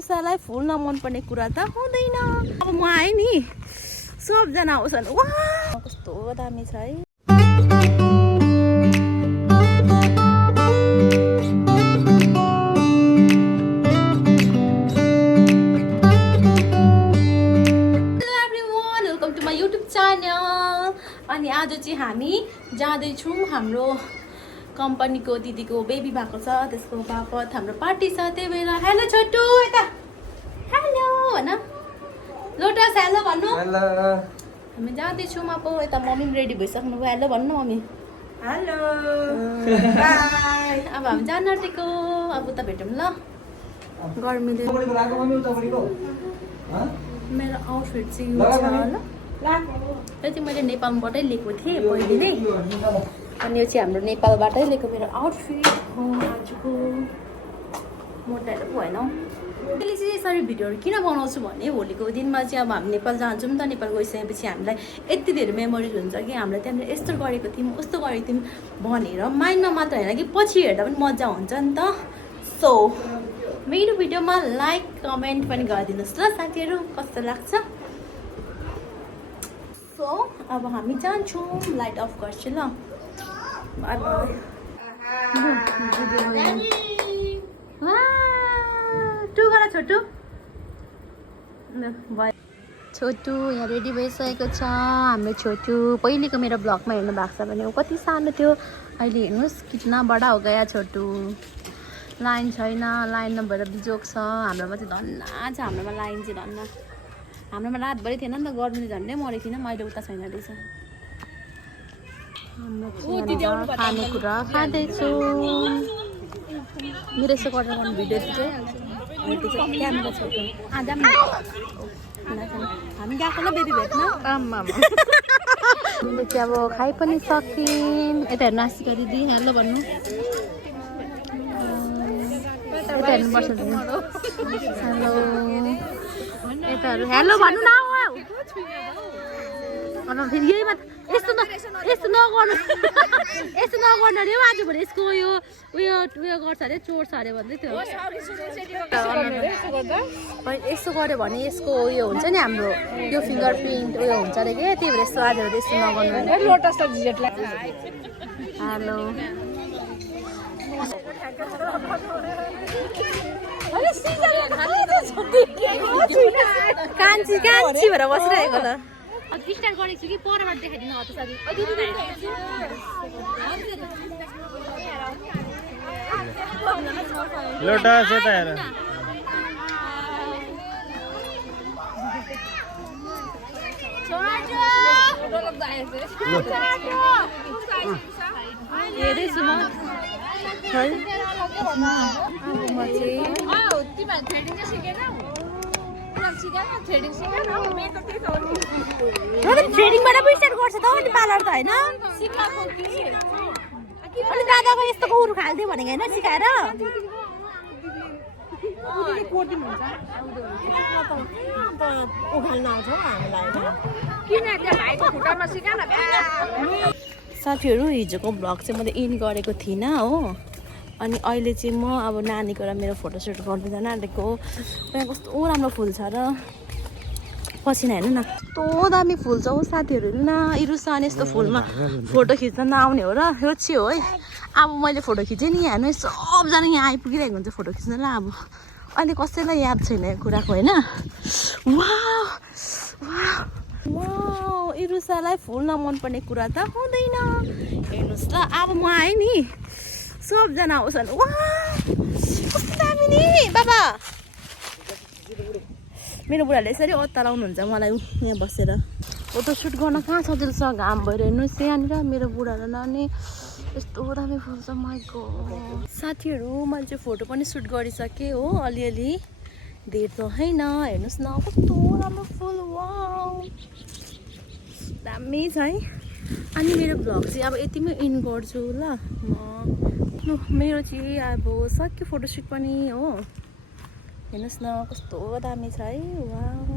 सालाई फुल नमन पर्ने कुरा त हुँदैन। अब म आएँ नि सबजना आउँछन्। वाह कस्तो दामी छ है। अनि आज चाहिँ हामी जाँदैछौँ हाम्रो कम्पनीको दिदीको बेबी भएको छ त्यसको बापत हाम्रो पार्टी छ त्यही भएर हेलो छोटु यता हेलो भन लोटस हेलो भन्नु हेलो हामी जाँदैछौँ अब यता मम्मी पनि रेडी भइसक्नु भयो हेलो भन्नु मम्मी हेलो बाई अब हामी जान आँटेको अब उता भेटौँ ल गर्मीले मेरो आउटफिट चाहिँ यो छ ल यो चाहिँ मैले नेपालबाटै लिएको थिएँ पहिले नै अनि यो चाहिँ हाम्रो नेपालबाटै लिएको मेरो आउटफिट हो आजको मोटाएर भएन मैले चाहिँ यसरी भिडियोहरू किन बनाउँछु भने भोलिको दिनमा चाहिँ अब हामी नेपाल जान्छौँ नि त नेपाल गइसकेपछि हामीलाई यति धेरै मेमोरिज हुन्छ कि हामीलाई त्यहाँनिर यस्तो गरेको थियौँ उस्तो गरेको थियौँ भनेर माइन्डमा मात्र होइन कि पछि हेर्दा पनि मजा हुन्छ नि त। सो मेरो भिडियोमा लाइक कमेन्ट पनि गरिदिनुहोस् ल साथीहरू कस्तो लाग्छ। सो अब हामी जान्छौँ लाइट अफ गर्छु ल बाई बाई टु गर छोटु भयो छोटु यहाँ रेडी भइसकेको छ हाम्रो छोटु पहिलेको मेरो ब्लगमा हेर्नु भएको छ भने कति सानो थियो अहिले हेर्नुहोस् कितना बडा हो गया छोटु। लाइन छैन लाइन नभएर बिजोग छ हाम्रोमा चाहिँ धन्ना छ हाम्रोमा लाइन चाहिँ धन्ना हाम्रोमा रातभरि थिएन नि त गर्मीले झन्डै मरेको थिएन मैले उता छैन रहेछ। खानेकुरा खाँदैछु मेरो यसो गरेर गर्नु भिडियो चाहिँ क्यामेरा छ आज हामी गएको ल बेबी भेट्न आमा हामीले चाहिँ अब खाइ पनि सक्यौँ। यता हेर्नु आशिका दिदी हेलो भन्नु यता हेर्नुपर्छ हेलो यताहरू हेलो भन्नु न फेरि यही मात्र यस्तो नगर्नु यस्तो नगर्नु अरे आजभोलि यसको उयो गर्छ अरे चोर्छ अरे भन्दै थियो। यस्तो गऱ्यो भने यसको उयो हुन्छ नि हाम्रो यो फिङ्गर प्रिन्ट उयो हुन्छ अरे कि त्यही भएर यस्तो आजभोलि यस्तो नगर्नु हेलो कान्छी भएर बसिरहेको ल स्टार्ट गरेको छु कि परबाट देखाइदिनु हो त साथी लोटस यता हेर हेर्दैछु म थ्रेडिङबाट पो स्टार्ट गर्छ त अनि पार्लर त होइन अनि दादाको यस्तोको उरु खाल्थ्यो भनेको होइन सिकाएर साथीहरू हिजोको भ्लग चाहिँ मैले इन गरेको थिइनँ हो अनि अहिले चाहिँ म अब नानीको र मेरो फोटोसुट गर्दै जान आँटेको त्यहाँ कस्तो राम्रो फुल छ र पसिना हेर्नु न कस्तो दामी फुल छ हो साथीहरू हेर्नु न इरुसान यस्तो फुलमा फोटो खिच्न नआउने हो र यो चाहिँ हो है। अब मैले फोटो खिचेँ नि हेर्नु सबजना यहाँ आइपुगिरहेको हुन्छ फोटो खिच्न ल अब अहिले कसैलाई याद छैन यो कुराको होइन। इरुसालाई फुल नमन पर्ने कुरा त हुँदैन हेर्नुहोस् ल अब म आएँ नि सबजना आउँछन्। वाह कस्तो दामी नि बाबा मेरो बुढाले यसरी अत्तालाउनुहुन्छ मलाई यहाँ बसेर फोटोसुट गर्न कहाँ सजिलो छ घाम भएर हेर्नुहोस् यहाँनिर मेरो बुढा र नानी यस्तो दामी फुल छ माइको साथीहरू मैले चाहिँ फोटो पनि सुट गरिसकेँ हो अलिअलि धेर त होइन हेर्नुहोस् न कस्तो राम्रो फुल वाउ दामी छ है। अनि मेरो भ्लग चाहिँ अब यतिमै इन गर्छु ल म मेरो चाहिँ अब सक्यो फोटोसुट पनि हो हेर्नुहोस् न कस्तो दामी छ है वाउ।